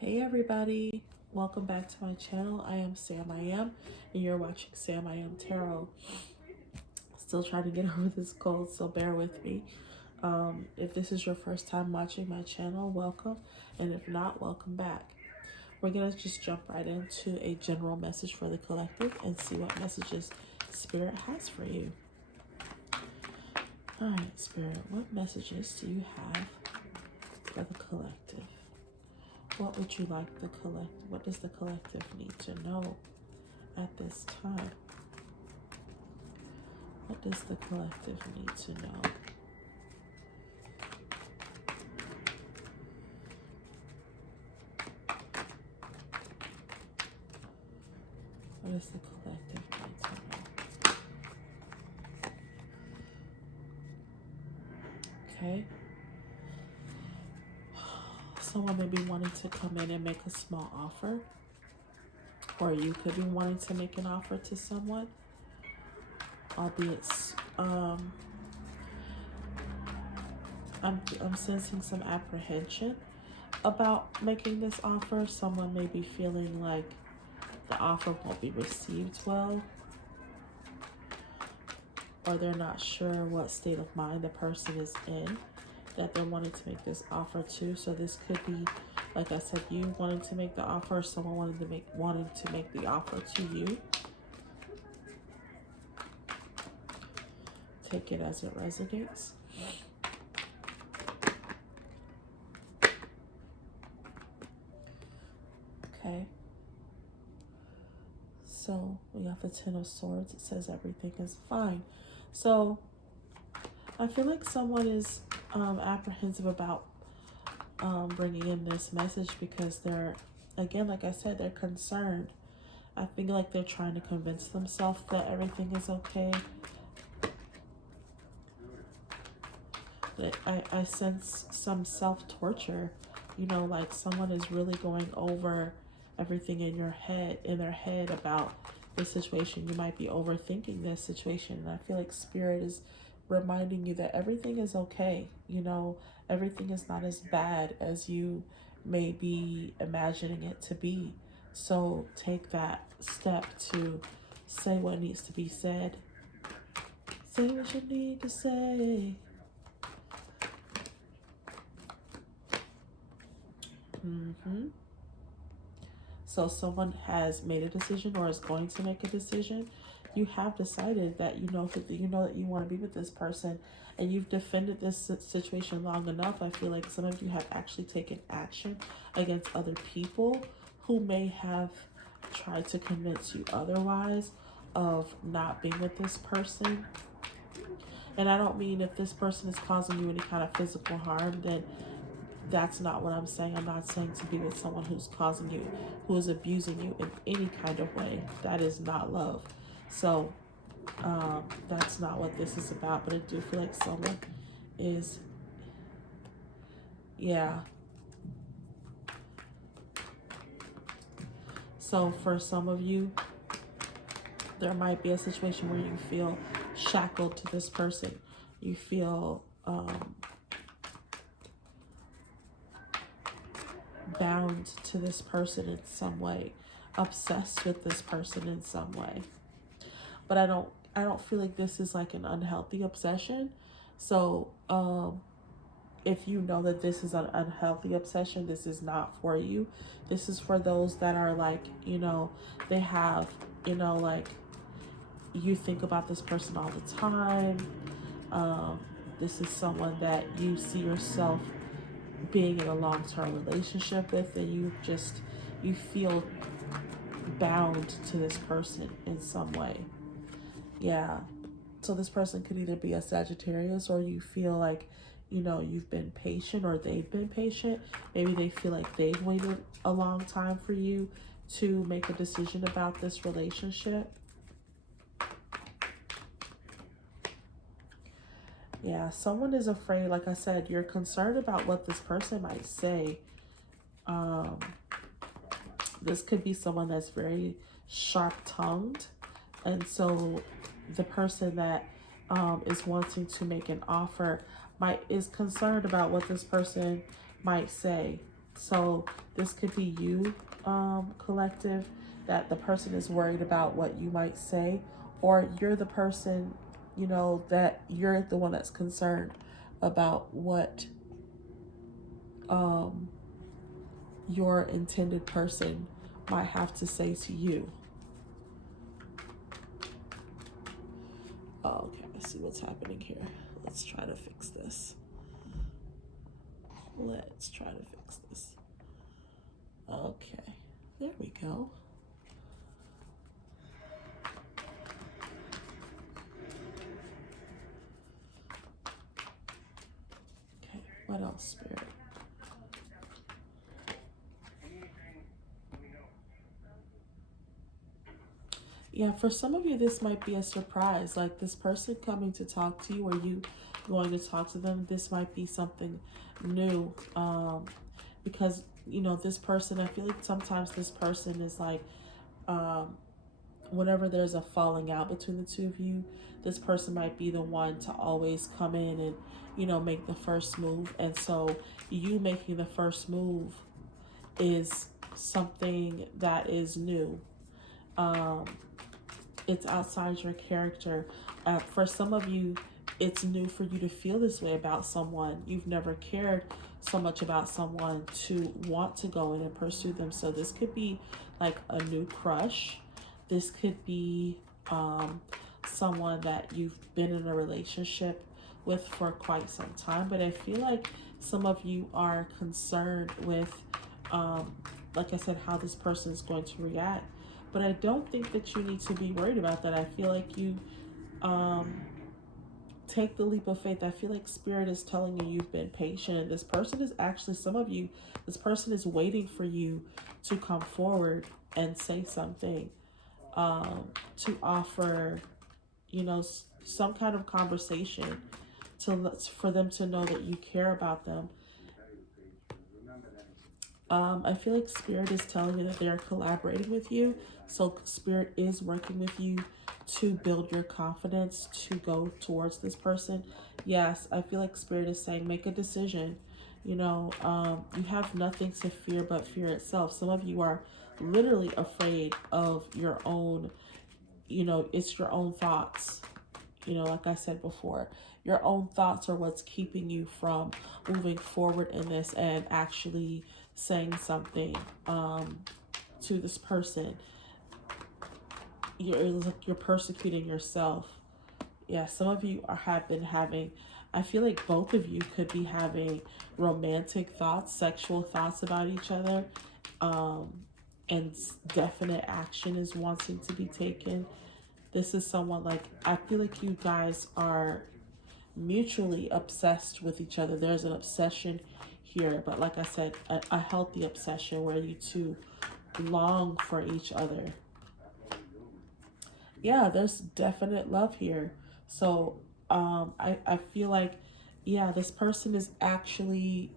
Hey everybody, welcome back to my channel. I am SamIAm and you're watching SamIAm Tarot. Still trying to get over this cold, so bear with me. If this is your first time watching my channel, welcome, and if not, welcome back. We're gonna just jump right into a general message for the collective and see what messages Spirit has for you. All right, Spirit, what messages do you have for the collective? What would you like what does the collective need to know at this time? What does the collective need to know? What does the collective need to know? Okay. Someone may be wanting to come in and make a small offer, or you could be wanting to make an offer to someone, albeit I'm sensing some apprehension about making this offer. Someone may be feeling like the offer won't be received well, or they're not sure what state of mind the person is in that they're wanting to make this offer to. So this could be, like I said, you wanting to make the offer, or someone wanting to make the offer to you. Take it as it resonates. Okay. So we got the Ten of Swords. It says everything is fine. So I feel like someone is apprehensive about bringing in this message because they're, again, like I said, they're concerned. I feel like they're trying to convince themselves that everything is okay. I sense some self-torture, you know, like someone is really going over everything in their head about the situation. You might be overthinking this situation, and I feel like Spirit is reminding you that everything is okay. You know, everything is not as bad as you may be imagining it to be. So take that step to say what needs to be said. Say what you need to say. So someone has made a decision or is going to make a decision. You have decided that you know that you want to be with this person, and you've defended this situation long enough. I feel like some of you have actually taken action against other people who may have tried to convince you otherwise of not being with this person. And I don't mean if this person is causing you any kind of physical harm, then that's not what I'm saying. I'm not saying to be with someone who's causing you, who is abusing you in any kind of way. That is not love. So that's not what this is about. But I do feel like someone is, yeah. So for some of you, there might be a situation where you feel shackled to this person. You feel bound to this person in some way, obsessed with this person in some way. But I don't feel like this is like an unhealthy obsession. So if you know that this is an unhealthy obsession, this is not for you. This is for those that are like, you know, they have, you know, like you think about this person all the time. This is someone that you see yourself being in a long-term relationship with, and you feel bound to this person in some way. Yeah. So this person could either be a Sagittarius, or you feel like, you know, you've been patient or they've been patient. Maybe they feel like they've waited a long time for you to make a decision about this relationship. Yeah, someone is afraid. Like I said, you're concerned about what this person might say. This could be someone that's very sharp-tongued. And so the person that is wanting to make an offer is concerned about what this person might say. So this could be you, collective, that the person is worried about what you might say, or you're the person, you know, that you're the one that's concerned about what um, your intended person might have to say to you. Oh, okay, let's see what's happening here. Let's try to fix this. Let's try to fix this. Okay, there we go. Okay, what else, Spirit? Yeah, for some of you, this might be a surprise. Like this person coming to talk to you, or you going to talk to them, this might be something new. Because, you know, this person, I feel like sometimes this person is like, um, whenever there's a falling out between the two of you, this person might be the one to always come in and, you know, make the first move. And so you making the first move is something that is new. Um, it's outside your character. For some of you, it's new for you to feel this way about someone. You've never cared so much about someone to want to go in and pursue them. So this could be like a new crush. This could be someone that you've been in a relationship with for quite some time. But I feel like some of you are concerned with, like I said, how this person is going to react. But I don't think that you need to be worried about that. I feel like you take the leap of faith. I feel like Spirit is telling you you've been patient. And this person is actually, some of you, this person is waiting for you to come forward and say something, to offer, you know, some kind of conversation for them to know that you care about them. I feel like Spirit is telling you that they are collaborating with you. So Spirit is working with you to build your confidence to go towards this person. Yes, I feel like Spirit is saying make a decision. You know, you have nothing to fear but fear itself. Some of you are literally afraid of your own, you know, it's your own thoughts. You know, like I said before, your own thoughts are what's keeping you from moving forward in this and actually saying something to this person. You're persecuting yourself. Yeah, some of you have been having, I feel like both of you could be having romantic thoughts, sexual thoughts about each other, and definite action is wanting to be taken. This is someone, like, I feel like you guys are mutually obsessed with each other. There's an obsession here, but like I said, a healthy obsession where you two long for each other. Yeah, there's definite love here. So I feel like, yeah, this person is actually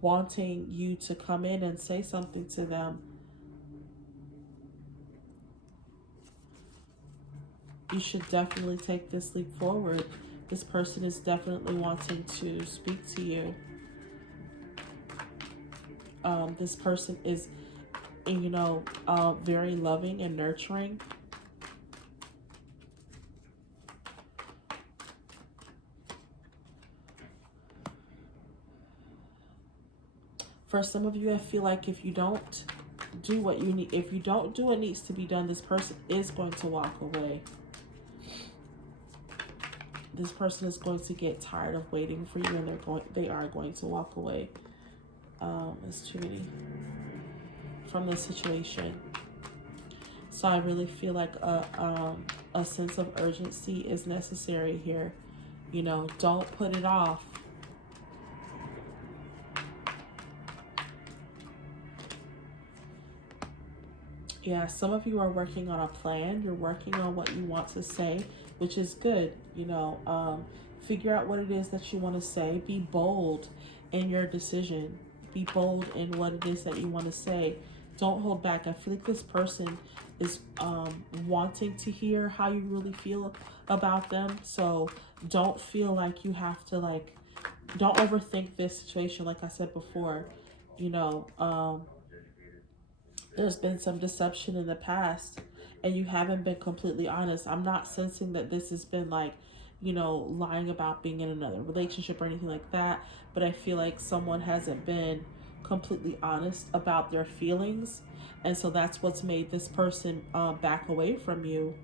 wanting you to come in and say something to them. You should definitely take this leap forward. This person is definitely wanting to speak to you. This person is, you know, very loving and nurturing. For some of you, I feel like if you don't do what you need, if you don't do what needs to be done, this person is going to walk away. This person is going to get tired of waiting for you, and they are going to walk away. It's too many from the situation. So I really feel like a sense of urgency is necessary here. You know, don't put it off. Yeah, some of you are working on a plan. You're working on what you want to say, which is good. You know, figure out what it is that you want to say. Be bold in your decision. Be bold in what it is that you want to say. Don't hold back. I feel like this person is wanting to hear how you really feel about them. So don't feel like you have to, like, don't overthink this situation. Like I said before, You know, there's been some deception in the past and you haven't been completely honest. I'm not sensing that this has been like, lying about being in another relationship or anything like that, but I feel like someone hasn't been completely honest about their feelings. And so that's what's made this person back away from you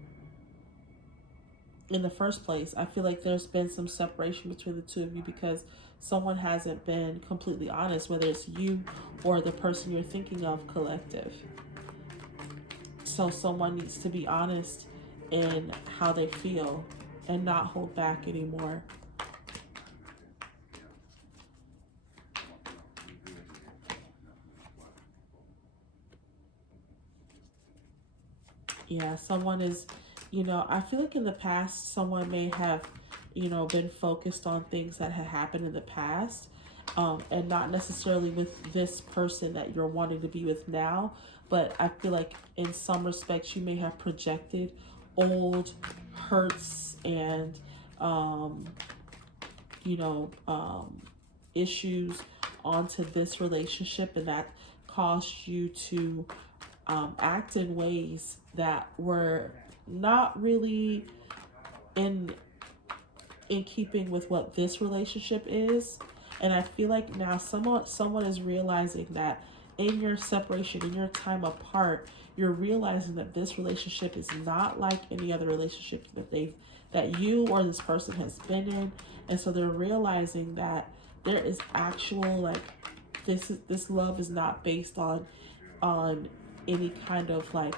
in the first place. I feel like there's been some separation between the two of you because someone hasn't been completely honest, whether it's you or the person you're thinking of collective. So someone needs to be honest in how they feel and not hold back anymore. Yeah, someone is, I feel like in the past, someone may have, been focused on things that had happened in the past, and not necessarily with this person that you're wanting to be with now. But I feel like in some respects, you may have projected old hurts and, um, you know, um, issues onto this relationship, and that caused you to act in ways that were not really in in keeping with what this relationship is. And I feel like now someone is realizing that in your separation, in your time apart, you're realizing that this relationship is not like any other relationship that you or this person has been in. And so they're realizing that there is actual, like, this love is not based on any kind of like,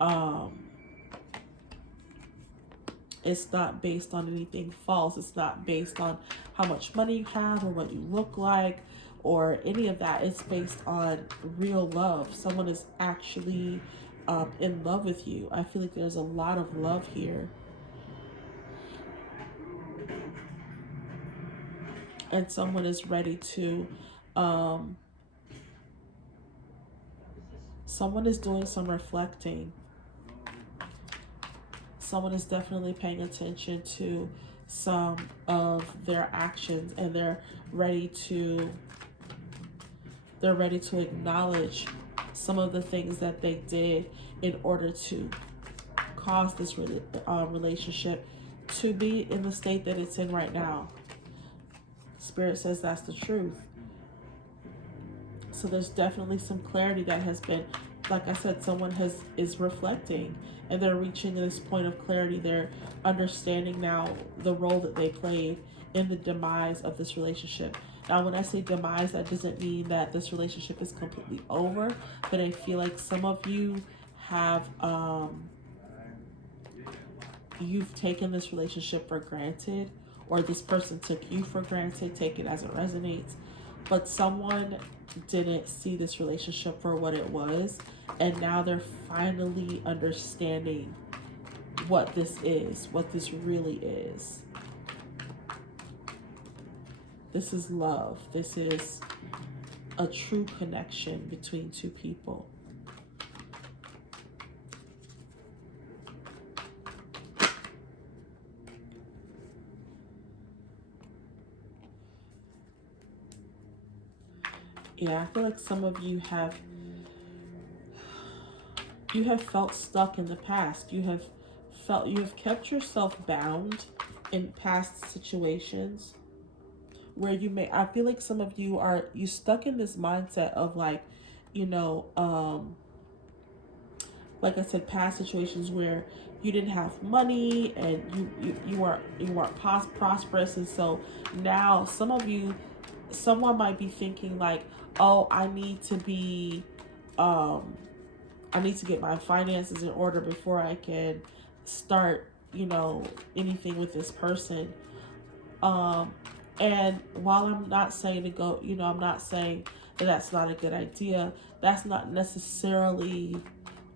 um it's not based on anything false. It's not based on how much money you have or what you look like or any of that. It's based on real love. Someone is actually in love with you. I feel like there's a lot of love here. And someone is ready to, um, someone is doing some reflecting. Someone is definitely paying attention to some of their actions, and ready to they're ready to acknowledge some of the things that they did in order to cause this relationship to be in the state that it's in right now. Spirit says that's the truth. So there's definitely some clarity that has been, like I said, someone is reflecting and they're reaching this point of clarity. They're understanding now the role that they played in the demise of this relationship. Now, when I say demise, that doesn't mean that this relationship is completely over, but I feel like some of you have, you've taken this relationship for granted, or this person took you for granted. Take it as it resonates. But someone didn't see this relationship for what it was, and now they're finally understanding what this is, what this really is. This is love. This is a true connection between two people. Yeah, I feel like some of you have felt stuck in the past. You have kept yourself bound in past situations where I feel like some of you stuck in this mindset of like, you know, like I said, past situations where you didn't have money and you weren't prosperous. And so now some of you, someone might be thinking like, oh, um I need to get my finances in order before I can start, anything with this person. Um, and while I'm not saying to go, I'm not saying that that's not a good idea. That's not necessarily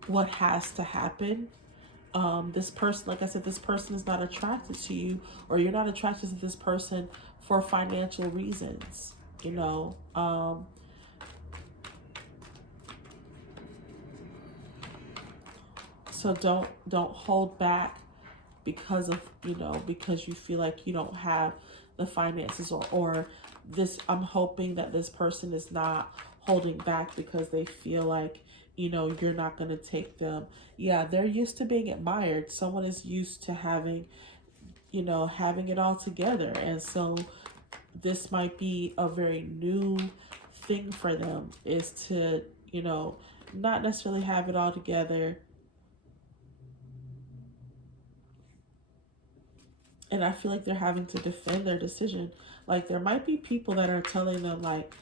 what has to happen. This person, like I said, this person is not attracted to you, or you're not attracted to this person for financial reasons. So don't hold back because you feel like you don't have the finances, or this. I'm hoping that this person is not holding back because they feel like, you're not going to take them. Yeah, they're used to being admired. Someone is used to having, having it all together. And so this might be a very new thing for them, is to, not necessarily have it all together. And I feel like they're having to defend their decision. Like, there might be people that are telling them, like,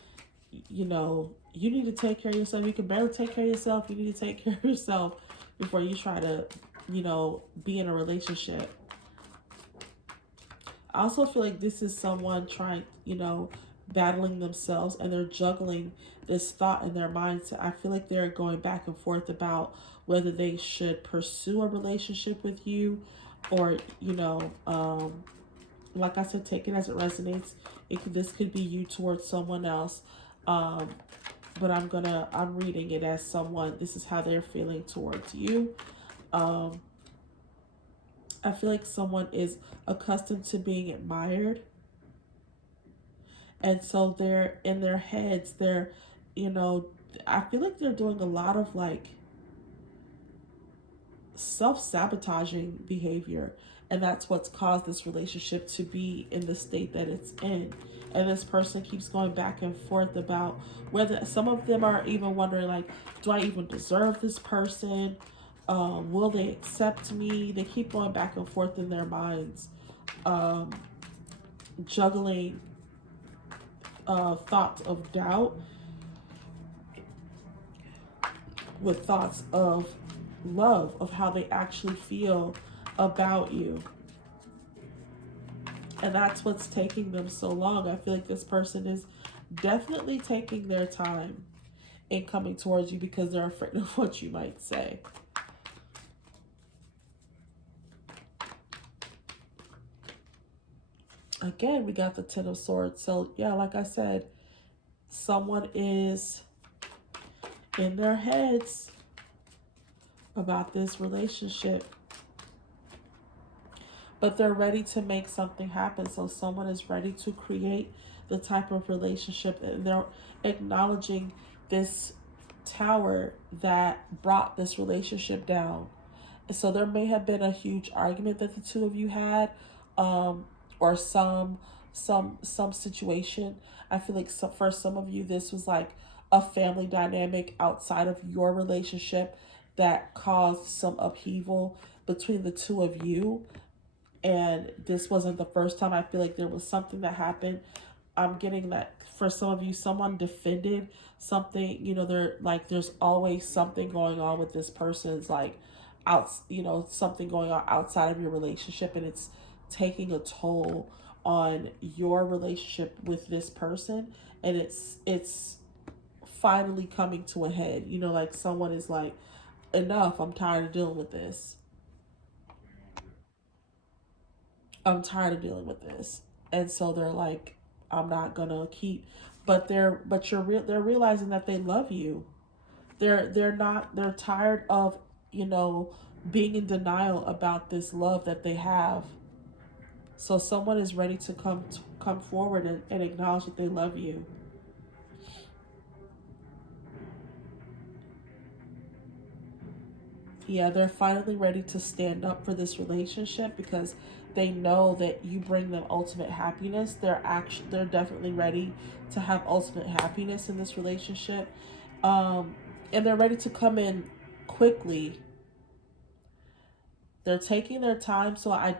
you need to take care of yourself. You can barely take care of yourself. You need to take care of yourself before you try to, be in a relationship. I also feel like this is someone trying, battling themselves, and they're juggling this thought in their minds. I feel like they're going back and forth about whether they should pursue a relationship with you, or, like I said, take it as it resonates. This could be you towards someone else. But I'm reading it as someone, this is how they're feeling towards you. I feel like someone is accustomed to being admired. And so they're in their heads, you know, I feel like they're doing a lot of like self-sabotaging behavior, and that's what's caused this relationship to be in the state that it's in. And this person keeps going back and forth about whether, some of them are even wondering, like, do I even deserve this person? Will they accept me? They keep going back and forth in their minds, juggling thoughts of doubt with thoughts of love, of how they actually feel about you. And that's what's taking them so long. I feel like this person is definitely taking their time in coming towards you because they're afraid of what you might say. Again, we got the Ten of Swords. So yeah, like I said, someone is in their heads about this relationship, but they're ready to make something happen. So someone is ready to create the type of relationship, and they're acknowledging this tower that brought this relationship down. So there may have been a huge argument that the two of you had, or some situation. I feel like for some of you, this was like a family dynamic outside of your relationship that caused some upheaval between the two of you. And this wasn't the first time. I feel like there was something that happened. I'm getting that for some of you, someone defended something. They're like, there's always something going on with this person's, like, something going on outside of your relationship, and it's taking a toll on your relationship with this person, and it's finally coming to a head. Like, someone is like, enough, I'm tired of dealing with this. I'm tired of dealing with this. And so they're like, I'm not gonna keep, they're realizing that they love you. They're tired of, you know, being in denial about this love that they have. So someone is ready to come forward and acknowledge that they love you. Yeah, they're finally ready to stand up for this relationship because they know that you bring them ultimate happiness. They're definitely ready to have ultimate happiness in this relationship. Um and they're ready to come in quickly. They're taking their time, so I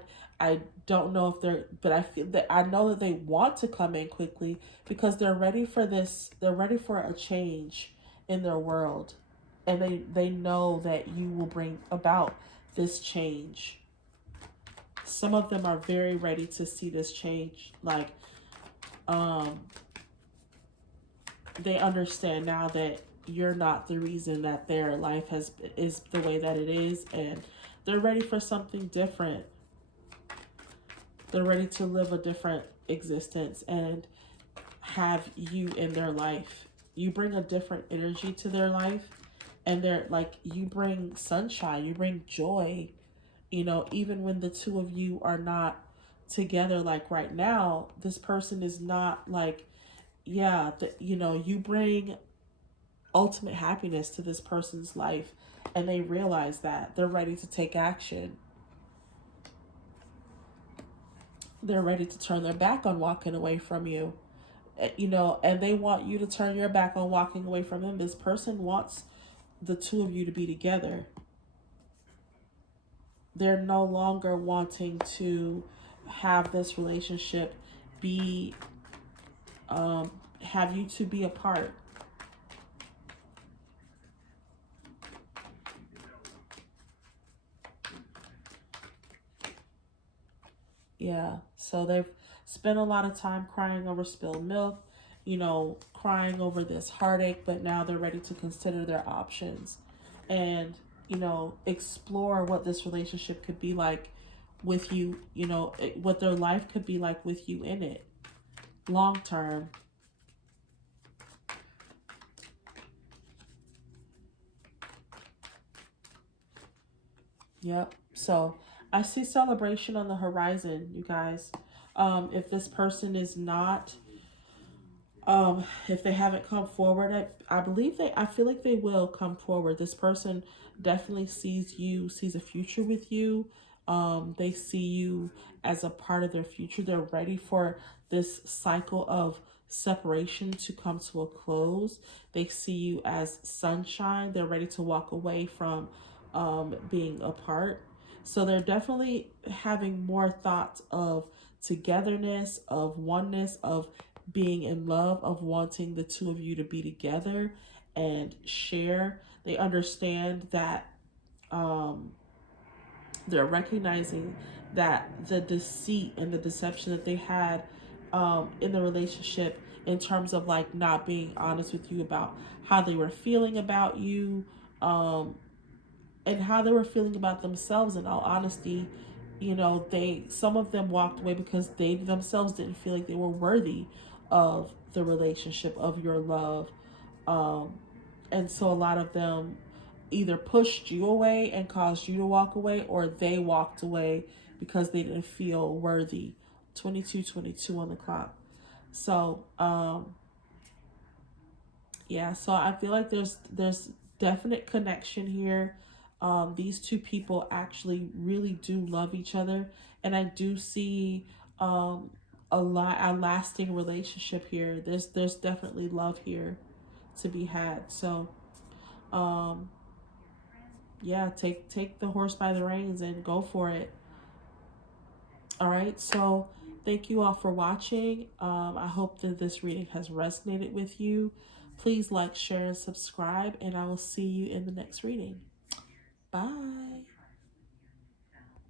don't know if they're, but I feel that I know that they want to come in quickly because they're ready for this. They're ready for a change in their world, and they know that you will bring about this change. Some of them are very ready to see this change. Like, um they understand now that you're not the reason that their life is the way that it is, and they're ready for something different. They're ready to live a different existence and have you in their life. You bring a different energy to their life, and they're like, you bring sunshine, you bring joy. Even when the two of you are not together, like right now, this person is not like, yeah, you bring ultimate happiness to this person's life, and they realize that they're ready to take action. They're ready to turn their back on walking away from you, and they want you to turn your back on walking away from them. This person wants the two of you to be together. They're no longer wanting to have this relationship be have you to be apart. Yeah, so they've spent a lot of time crying over spilled milk, crying over this heartache, but now they're ready to consider their options and, explore what this relationship could be like with you, what their life could be like with you in it long term. Yep. So I see celebration on the horizon, you guys. If this person is not, if they haven't come forward, I feel like they will come forward. This person definitely sees a future with you. They see you as a part of their future. They're ready for this cycle of separation to come to a close. They see you as sunshine. They're ready to walk away from being apart. So they're definitely having more thoughts of togetherness, of oneness, of being in love, of wanting the two of you to be together and share. They understand that they're recognizing that the deceit and the deception that they had in the relationship, in terms of like not being honest with you about how they were feeling about you, and how they were feeling about themselves, in all honesty, some of them walked away because they themselves didn't feel like they were worthy of the relationship, of your love. And so a lot of them either pushed you away and caused you to walk away, or they walked away because they didn't feel worthy. 22:22 on the clock. So yeah, so I feel like there's definite connection here. These two people actually really do love each other, and I do see a lasting relationship here. There's definitely love here to be had. So um, yeah, take the horse by the reins and go for it. All right, so thank you all for watching. I hope that this reading has resonated with you. Please like, share, and subscribe, and I will see you in the next reading. Bye.